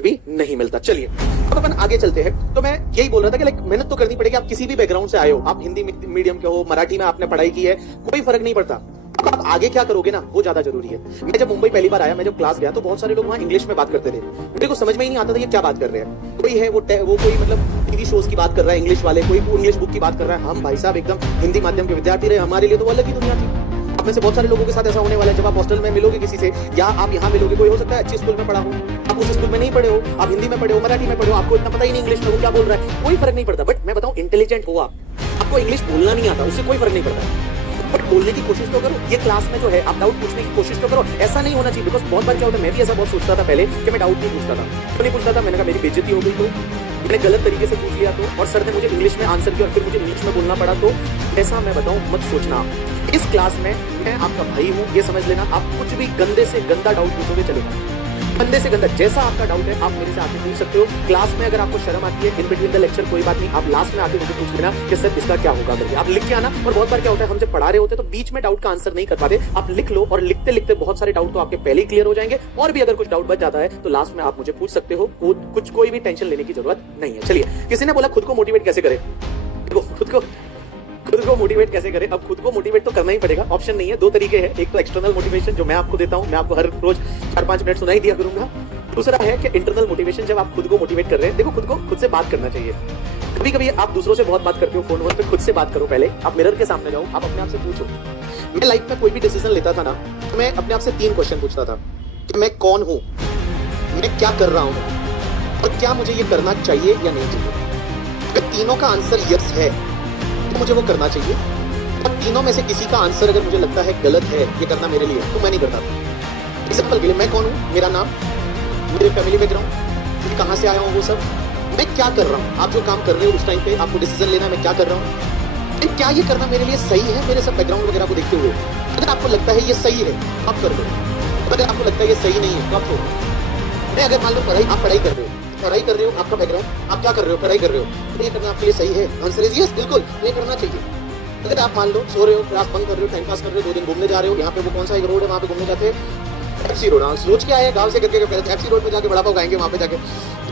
भी नहीं मिलता। चलिए अब अपन आगे चलते हैं। तो मैं यही बोल रहा था कि लाइक मेहनत तो करनी पड़ेगी। आप किसी भी बैकग्राउंड से आए हो, आप हिंदी मीडियम के हो, मराठी में आपने पढ़ाई की है, कोई फर्क नहीं पड़ता। अब आप आगे क्या करोगे ना, वो ज्यादा जरूरी है। मैं जब मुंबई पहली बार आया, मैं जब क्लास गया तो बहुत सारे लोग वहाँ इंग्लिश में बात करते थे। मेरे को समझ में ही नहीं आता था ये क्या बात कर रहे हैं। कोई है वो कोई मतलब टीवी शोज की बात कर रहा है इंग्लिश वाले, कोई इंग्लिश बुक की बात कर रहा है। हम भाई साहब एकदम हिंदी माध्यम के विद्यार्थी रहे, हमारे लिए तो अलग ही दुनिया थी। आप में से बहुत सारे लोगों के साथ ऐसा होने वाला है, जब आप हॉस्टल में मिलोगे किसी से या आप यहाँ मिलोगे, कोई हो सकता है अच्छी स्कूल में पढ़ा हो, आप उस स्कूल में नहीं पढ़े हो, आप हिंदी में पढ़े हो, मराठी में पढ़े हो, आपको इतना पता ही नहीं इंग्लिश में वो क्या बोल रहा है, कोई फर्क नहीं पड़ता। बट मैं बताऊं, इंटेलिजेंट हो आपको इंग्लिश बोलना नहीं आता, उससे कोई फर्क नहीं पड़ता। बट बोलने की कोशिश तो करो। ये क्लास में जो है आप डाउट पूछने की कोशिश तो करो। ऐसा नहीं होना चाहिए, बिकॉज बहुत बार क्या होता है, मैं भी ऐसा बहुत सोचता था पहले कि मैं डाउट नहीं पूछता था। तो नहीं पूछता था, मैंने कहा मेरी बेइज्जती हो गई तो मैंने गलत तरीके से पूछ लिया तो, और सर ने मुझे इंग्लिश में आंसर किया और फिर मुझे इंग्लिश में बोलना पड़ा तो। ऐसा मैं बताऊं मत सोचना। इस क्लास में मैं आपका भाई हूं, ये समझ लेना। आप कुछ भी गंदे से गंदा डाउट पूछोगे चलेगा, गंदे से गंदा जैसा आपका डाउट है आप मेरे से आके पूछ सकते हो। क्लास में अगर आपको शर्म आती है इन बिटवीन द लेक्चर, कोई बात नहीं, आप लास्ट में आके मुझे पूछ लेना कि सर इसका क्या होगा करके। आप लिख के आना। और बहुत बार क्या होता है, हम जब पढ़ा रहे होते हैं तो बीच में डाउट का आंसर नहीं कर पाते, आप लिख लो और लिखते लिखते बहुत सारे डाउट तो आपके पहले ही क्लियर हो जाएंगे। और भी अगर कुछ डाउट बच जाता है तो लास्ट में आप मुझे पूछ सकते हो। कुछ कोई भी टेंशन लेने की जरूरत नहीं है। चलिए, किसी ने बोला खुद को मोटिवेट कैसे करें। खुद को मोटिवेट कैसे करें। अब खुद को मोटिवेट तो करना ही पड़ेगा, ऑप्शन नहीं है। दो तरीके हैं, एक तो एक्सटर्नल मोटिवेशन जो मैं आपको देता हूं, मैं आपको हर रोज 4-5 मिनट सुनाई दिया करूंगा। दूसरा है कि इंटरनल मोटिवेशन, जब आप खुद को मोटिवेट कर रहे हैं। देखो, खुद से बात करना चाहिए। कभी कभी आप दूसरों से बहुत बात करते हो फोन पर, खुद से बात करो। पहले आप मिरर के सामने जाओ, आप अपने आप से पूछो। मैं लाइफ में कोई भी डिसीजन लेता था ना, तो मैं अपने आप से 3 क्वेश्चन पूछता था कि मैं कौन हूं, मैं क्या कर रहा हूं और क्या मुझे ये करना चाहिए या नहीं चाहिए। अगर तीनों का आंसर यस है तो मुझे वो करना चाहिए, और तीनों में से किसी का आंसर अगर मुझे लगता है गलत है, ये करना मेरे लिए, तो मैं नहीं करता। एग्जाम्पल के लिए, मैं कौन हूँ, मेरा नाम, मेरे फैमिली बैकग्राउंड, मैं कहाँ से आया हूँ, वो सब, मैं क्या कर रहा हूँ। आप जो काम कर रहे हो उस टाइम पे आपको डिसीजन लेना है मैं क्या कर रहा हूँ, फिर क्या ये करना मेरे लिए सही है, मेरे सब बैकग्राउंड वगैरह को देखते हुए। अगर आपको लगता है ये सही है आप कर लो, अगर आपको लगता है ये सही नहीं है तो आप छोड़ो। मैं अगर मान लो आप पढ़ाई कर रहे हो, आपका बैकग्राउंड, आप क्या कर रहे हो, पढ़ाई कर रहे हो, तो ये करना आपके लिए सही है, आंसर इज यस, बिल्कुल ये करना चाहिए। अगर आप मान लो सो रहे हो, क्लास बंक कर रहे हो, टाइम पास कर रहे हो, 2 दिन घूमने जा रहे हो, यहाँ पे वो कौन सा एक रोड है वहाँ पे घूमने जाते हैं, एफसी रोड, हाँ सोच के आए गांव से करके एफसी रोड पे जाके बड़ा पाव खाएंगे, वहाँ पे जाके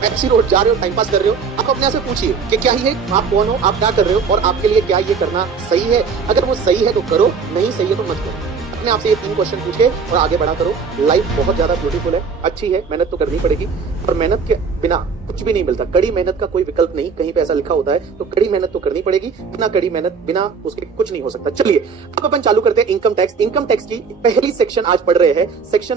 एफसी रोड जा रहे हो, टाइम पास कर रहे हो। आप अपने आप से पूछिए कि क्या ये आप कौन हो, आप क्या कर रहे हो और आपके लिए क्या ये करना सही है। अगर वो सही है तो करो, नहीं सही है तो मत करो। अपने आप से ये 3 क्वेश्चन पूछे और आगे बढ़ा करो। लाइफ बहुत ज्यादा ब्यूटीफुल है, अच्छी है, मेहनत तो करनी पड़ेगी, और मेहनत के बिना कुछ भी नहीं मिलता। कड़ी मेहनत का कोई विकल्प नहीं, कहीं पे ऐसा लिखा होता है, तो कड़ी मेहनत तो करनी पड़ेगी। बिना कड़ी मेहनत, बिना उसके कुछ नहीं हो सकता। चलिए अब अपन चालू करते हैं इनकम टैक्स। इनकम टैक्स की पहली सेक्शन आज पढ़ रहे हैं, सेक्शन